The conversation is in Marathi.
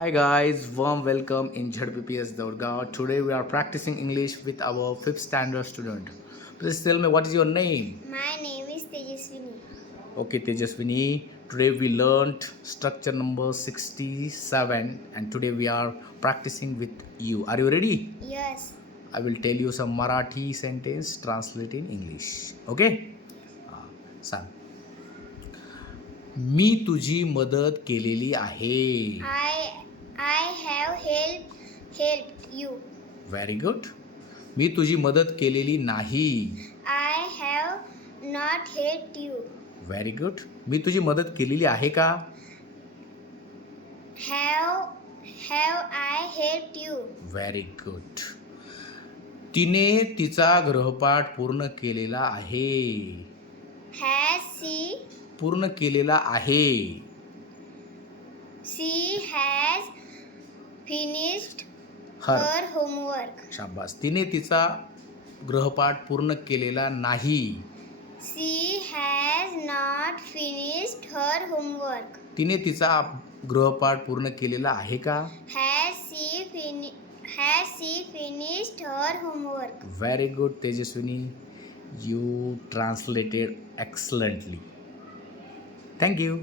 Hi guys, warm welcome in ZPPS Durga. Today we are practicing English with our 5th standard student. Please tell me what is your name? My name is Tejaswini. Okay, Tejaswini. Today we learned structure number 67 and today we are practicing with you. Are you ready? Yes. I will tell you some Marathi sentence translate in English. Okay? सांग. मी तुझी मदत केलेली आहे. I have helped you. Very good. मी तुझी मदत केलेली नाही. I have not helped you. Very good. मी तुझी मदत केलेली आहे का? Have I helped you? Very good. तिने तिचा गृहपाठ पूर्ण केलेला आहे. Has she? पूर्ण केलेला आहे. She has finished her her homework. शाबास. तिने तिचा गृहपाठ पूर्ण केलेला नाही. She has not finished her homework. तिने तिचा गृहपाठ पूर्ण केलेला आहे का? Has she finished her homework? Very good, Tejaswini. You translated excellently. Thank you.